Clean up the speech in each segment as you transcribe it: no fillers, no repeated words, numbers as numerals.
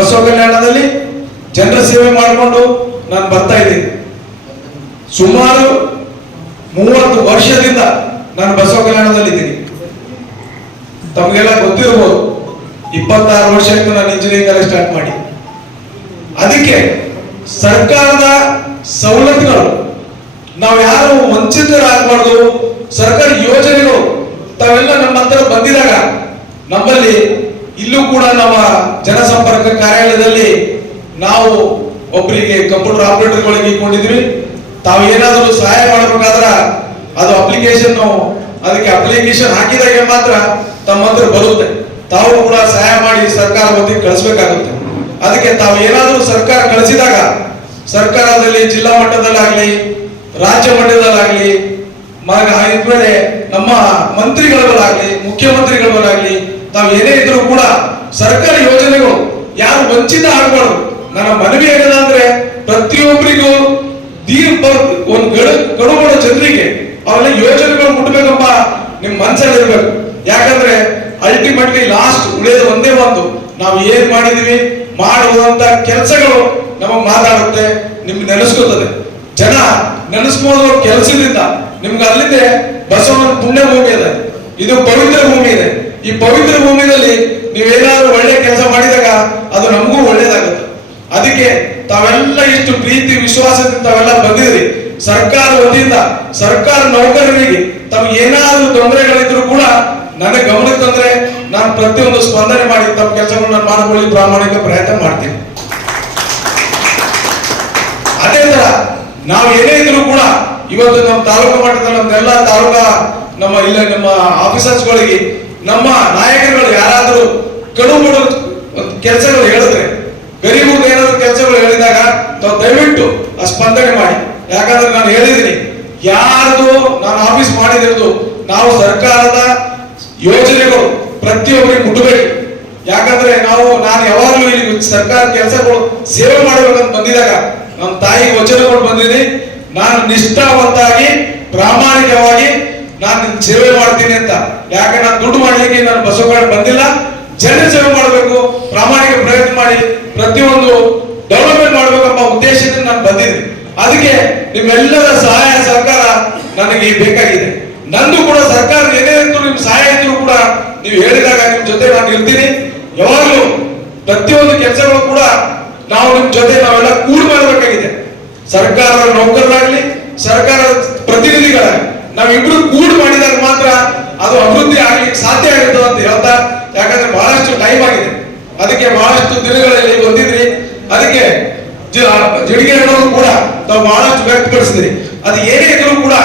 ಬಸವ ಕಲ್ಯಾಣದಲ್ಲಿ ಜನರ ಸೇವೆ ಮಾಡಿಕೊಂಡು ನಾನು ಬರ್ತಾ ಇದ್ದೀನಿ. ಸುಮಾರು 30 ವರ್ಷದಿಂದ ನಾನು ಬಸವ ಕಲ್ಯಾಣದಲ್ಲಿ ಇದ್ದೀನಿ. ತಮಗೆಲ್ಲ ಗೊತ್ತಿರಬಹುದು, 26 ವರ್ಷದಿಂದ ನಾನು ಇಂಜಿನಿಯರಿಂಗ್ ಕಾಲೇಜ್ ಸ್ಟಾರ್ಟ್ ಮಾಡಿ. ಅದಕ್ಕೆ ಸರ್ಕಾರದ ಸವಲತ್ತುಗಳು ನಾವು ಯಾರು ವಂಚಿತರಾಗಬಾರ್ದು. ಸರ್ಕಾರಿ ಯೋಜನೆಗಳು ತಾವೆಲ್ಲ ನಮ್ಮ ಹತ್ರ ಬಂದಿದಾಗ ನಮ್ಮಲ್ಲಿ ಇಲ್ಲೂ ಕೂಡ ನಮ್ಮ ಜನಸಂಪರ್ಕ ಕಾರ್ಯಾಲಯದಲ್ಲಿ ನಾವು ಒಬ್ಬರಿಗೆ ಕಂಪ್ಯೂಟರ್ ಆಪರೇಟರ್ಗಳಿಗೆ ಇಟ್ಕೊಂಡಿದ್ವಿ. ತಾವು ಏನಾದರೂ ಸಹಾಯ ಮಾಡಬೇಕಾದ್ರ ಅದು ಅದಕ್ಕೆ ಅಪ್ಲಿಕೇಶನ್ ಹಾಕಿದಾಗ ಮಾತ್ರ ತಮ್ಮ ಹತ್ರ ಬರುತ್ತೆ. ತಾವು ಕೂಡ ಸಹಾಯ ಮಾಡಿ ಸರ್ಕಾರ ವತಿಗೆ ಕಳಿಸ್ಬೇಕಾಗುತ್ತೆ. ಅದಕ್ಕೆ ತಾವು ಏನಾದರೂ ಸರ್ಕಾರ ಕಳಿಸಿದಾಗ ಸರ್ಕಾರದಲ್ಲಿ ಜಿಲ್ಲಾ ಮಟ್ಟದಲ್ಲಾಗ್ಲಿ ರಾಜ್ಯ ಮಟ್ಟದಲ್ಲಾಗ್ಲಿ ಇದ್ಮೇಲೆ ನಮ್ಮ ಮಂತ್ರಿಗಳಾಗ್ಲಿ ಮುಖ್ಯಮಂತ್ರಿಗಳಾಗ್ಲಿ ತಾವು ಏನೇ ಇದ್ರು ಕೂಡ ಸರ್ಕಾರಿ ಯೋಜನೆಗಳು ಯಾರು ವಂಚಿತ ಆಗಬಾರ್ದು. ನನ್ನ ಮನವಿ ಏನಿದೆ ಅಂದ್ರೆ ಪ್ರತಿಯೊಬ್ಬರಿಗೂ ಒಂದು ಗಡುಬಡ ಜನರಿಗೆ ಅವೆಲ್ಲ ಯೋಜನೆಗಳು ಮುಟ್ಬೇಕಂಬ ನಿಮ್ ಮನಸ್ಸಲ್ಲಿ ಇರ್ಬೇಕು. ಯಾಕಂದ್ರೆ ಅಲ್ಟಿಮೇಟ್ಲಿ ಲಾಸ್ಟ್ ಉಳಿಯೋದು ಒಂದೇ ಒಂದು, ನಾವು ಏನ್ ಮಾಡಿದೀವಿ ಮಾಡುವಂತ ಕೆಲಸಗಳು ನಮಗ್ ಮಾತಾಡುತ್ತೆ, ನಿಮ್ಗೆ ನೆನೆಸ್ಕೊತದೆ. ಜನ ನೆನೆಸ್ಕೊಳ್ಳೋ ಕೆಲಸದಿಂದ ನಿಮ್ಗೆ ಅಲ್ಲಿಂದ ಬಸವನ ಪುಣ್ಯ ಭೂಮಿ ಇದೆ, ಇದು ಪವಿತ್ರ ಭೂಮಿ ಇದೆ. ಈ ಪವಿತ್ರ ಭೂಮಿಯಲ್ಲಿ ನೀವೇನಾದ್ರೂ ಒಳ್ಳೆ ಕೆಲಸ ಮಾಡಿದಾಗ ಅದು ನಮಗೂ ಒಳ್ಳೇದಾಗುತ್ತೆ. ಅದಕ್ಕೆ ತಾವೆಲ್ಲ ಇಷ್ಟು ಪ್ರೀತಿ ವಿಶ್ವಾಸದಿಂದ ತಾವೆಲ್ಲ ಬಂದಿದ್ರಿ. ಸರ್ಕಾರ ವತಿಯಿಂದ ಸರ್ಕಾರ ನೌಕರರಿಗೆ ತಮ್ಗೆ ಏನಾದ್ರೂ ತೊಂದರೆಗಳಿದ್ರು ಕೂಡ ನನಗೆ ಗಮನಕ್ಕೆ ತಂದ್ರೆ ನಾನು ಪ್ರತಿಯೊಂದು ಸ್ಪಂದನೆ ಮಾಡಿ ತಮ್ಮ ಕೆಲಸಗಳನ್ನ ಮಾಡಿಕೊಳ್ಳಿ ಪ್ರಾಮಾಣಿಕ ಪ್ರಯತ್ನ ಮಾಡ್ತೀನಿ. ಅದೇ ತರ ನಾವು ಏನೇ ಇದ್ರು ಕೂಡ ಇವತ್ತು ನಮ್ಮ ತಾಲೂಕು ಮಟ್ಟದ ನಮ್ದೆಲ್ಲ ತಾಲೂಕಾ ನಮ್ಮ ಆಫೀಸರ್ಸ್ಗಳಿಗೆ ನಮ್ಮ ನಾಯಕರುಗಳು ಯಾರಾದ್ರೂ ಕಡುಬಡು ಕೆಲಸಗಳು ಹೇಳಿದ್ರೆ, ಗರೀಬು ಏನಾದ್ರು ಕೆಲಸಗಳು ಹೇಳಿದಾಗ ತಾವು ದಯವಿಟ್ಟು ಸ್ಪಂದನೆ ಮಾಡಿ. ಯಾಕಂದ್ರೆ ನಾನು ಹೇಳಿದ್ದೀನಿ, ಯಾರ್ದು ನಾನು ಆಫೀಸ್ ಮಾಡಿದಿರೋದು ನಾವು ಸರ್ಕಾರದ ಯೋಜನೆಗಳು ಪ್ರತಿಯೊಬ್ಬರಿಗೆ ಮುಟ್ಟಬೇಕು. ಯಾಕಂದ್ರೆ ನಾನು ಯಾವಾಗಲೂ ಇಲ್ಲಿ ಸರ್ಕಾರ ಕೆಲಸಗಳು ಸೇವೆ ಮಾಡಬೇಕಂತ ಬಂದಿದಾಗ ನಮ್ಮ ತಾಯಿಗೆ ವಚನಗಳು ಬಂದಿದೆ. ನಾನು ನಿಷ್ಠಾವಂತಾಗಿ ಪ್ರಾಮಾಣಿಕವಾಗಿ ನಾನು ಸೇವೆ ಮಾಡ್ತೀನಿ ಅಂತ. ಯಾಕೆ ನಾನು ದುಡ್ಡು ಮಾಡ್ಲಿಕ್ಕೆ ನಾನು ಬಸವಗಾಡ ಬಂದಿಲ್ಲ, ಜನರ ಸೇವೆ ಮಾಡಬೇಕು, ಪ್ರಾಮಾಣಿಕ ಪ್ರಯತ್ನ ಮಾಡಿ ಪ್ರತಿಯೊಂದು ಡೆವಲಪ್ಮೆಂಟ್ ಮಾಡ್ಬೇಕಂಬ ಉದ್ದೇಶದಿಂದ ನಾನು ಬಂದಿದ್ದೀನಿ. ಅದಕ್ಕೆ ನಿಮ್ಮೆಲ್ಲರ ಸಹಾಯ ಸಹಕಾರ ನನಗೆ ಬೇಕಾಗಿದೆ. ನಂದು ಕೂಡ ಸರ್ಕಾರ ಏನೇ ಇದ್ರು ನಿಮ್ ಸಹಾಯ ಇದ್ರು ಕೂಡ ನೀವು ಹೇಳಿದಾಗ ನಿಮ್ ಜೊತೆ ನಾನು ಇರ್ತೀನಿ. ಯಾವಾಗಲೂ ಪ್ರತಿಯೊಂದು ಕೆಲಸಗಳು ಕೂಡ ನಾವು ನಿಮ್ ಜೊತೆ ನಾವೆಲ್ಲ ಕೂಡಿ ಮಾಡಬೇಕಾಗಿದೆ. ಸರ್ಕಾರದ ನೌಕರರಾಗ್ಲಿ ಸರ್ಕಾರದ ಪ್ರತಿನಿಧಿಗಳಾಗಲಿ ನಾವಿಬ್ರು ಕೂಡಿ ಮಾಡಿದಾಗ ಮಾತ್ರ ಅದು ಅಭಿವೃದ್ಧಿ ಆಗ್ಲಿಕ್ಕೆ ಸಾಧ್ಯ ಆಗುತ್ತೆ ಅಂತ ಹೇಳ್ತಾ, ಯಾಕಂದ್ರೆ ಬಹಳಷ್ಟು ಟೈಮ್ ಆಗಿದೆ. ಅದಕ್ಕೆ ಬಹಳಷ್ಟು ದಿನಗಳಲ್ಲಿ ಬಂದಿದ್ರಿ. ಅದಕ್ಕೆ ಜಿಡಿಗೆ ಹೇಳೋದು ಕೂಡ ತಾವು ಬಹಳಷ್ಟು ವ್ಯಕ್ತಪಡಿಸಿದ್ರಿ. ಅದು ಏನೇ ಇದ್ರು ಕೂಡ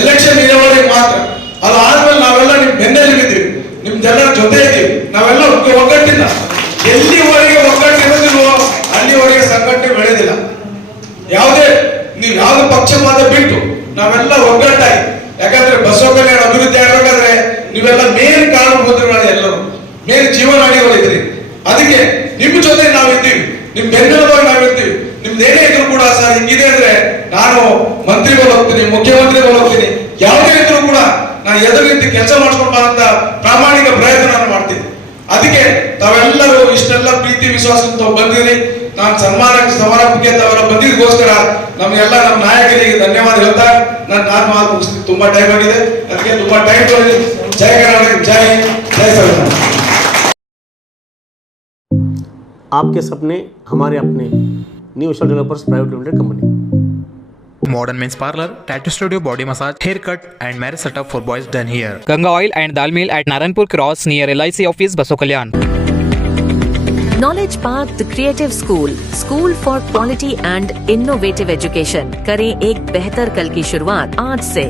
ಎಲೆಕ್ಷನ್ ಇರೋವರೆಗೆ ಮಾತ್ರ, ಅದು ಆದ್ಮೇಲೆ ನಾವೆಲ್ಲ ನಿಮ್ ಬೆನ್ನಲ್ಲಿ ಬಿದ್ದೀವಿ, ನಿಮ್ದೆಲ್ಲರ ಜೊತೆ ಇದ್ದೀವಿ. ನಾವೆಲ್ಲ ಒಗ್ಗಟ್ಟಿಲ್ಲ, ಎಲ್ಲಿವರೆಗೆ ಒಗ್ಗಟ್ಟಿರೋದಿಲ್ವೋ ಅಲ್ಲಿವರೆಗೆ ಸಂಘಟನೆ ಬೆಳೆದಿಲ್ಲ. ನೀವು ಯಾವ್ದು ಪಕ್ಷಪಾತ ಬಿಟ್ಟು ನಾವೆಲ್ಲ ಒಗ್ಗಟ್ಟಾಗಿ, ಯಾಕಂದ್ರೆ ಬಸವ ಕಲ್ಯಾಣ ಅಭಿವೃದ್ಧಿ ಆಗಬೇಕಾದ್ರೆ ನೀವೆಲ್ಲ ಮೇನ್ ಕಾರಣಭೂತರುಗಳು, ಎಲ್ಲರೂ ಮೇನ್ ಜೀವನಾಡಿಗಳಿದ್ರಿ. ಅದಕ್ಕೆ ನಿಮ್ ಜೊತೆ ನಾವಿದ್ದೀವಿ, ನಿಮ್ ಬೆನ್ನೆಲುಬಾಗಿ ನಾವಿರ್ತೀವಿ. ನಿಮ್ದೇನೇ ಇದ್ರು ಕೂಡ ಸರ್ ಹಿಂಗಿದೆ ಅಂದ್ರೆ ನಾನು ಮಂತ್ರಿಗಳು ಹೋಗ್ತೀನಿ, ಮುಖ್ಯಮಂತ್ರಿಗಳು ಹೋಗ್ತೀನಿ, ಯಾವುದೇ ಇದ್ರು ಕೂಡ ನಾನು ಎದುರು ನಿಂತು ಕೆಲಸ ಮಾಡಿಸ್ಕೊಂಡು ಅಂತ ಪ್ರಾಮಾಣಿಕ ಪ್ರಯತ್ನ ನಾನು ಮಾಡ್ತೀನಿ. ಅದಕ್ಕೆ ತಾವೆಲ್ಲರೂ ಇಷ್ಟೆಲ್ಲ ಪ್ರೀತಿ ವಿಶ್ವಾಸದಿಂದ ಬಂದಿರಿ. ನಾನು ಸಮಾರಂಭಕ್ಕೆ ತಾವೆಲ್ಲ ಬಂದಿದ್ದಕ್ಕೋಸ್ಕರ ನಮ್ಗೆಲ್ಲ ನಮ್ಮ ನಾಯಕರಿಗೆ ಧನ್ಯವಾದ ಹೇಳ್ತಾ ನಾನು ಮಾತು ಮುಗಿಸ್ತೀನಿ. ತುಂಬಾ ಟೈಮ್ ಆಗಿದೆ, ಅದಕ್ಕೆ ತುಂಬಾ ಟೈಮ್ ತೊಗೊಳ್ಳಿ. ಜಯ ಕರ್ನಾಟಕ, ಜೈ ಜೈ ಸಂವಿಧಾನ. आपके सपने हमारे अपने new Vishal developers private limited company. Modern men's parlor, tattoo studio, body massage, haircut and marriage setup for boys done here. Ganga Oil and Dal Mill at Naranpur Cross near LIC office, Baso Kalyan. Knowledge Park, the creative school for quality and innovative education. करें एक बेहतर कल की शुरुआत आज से.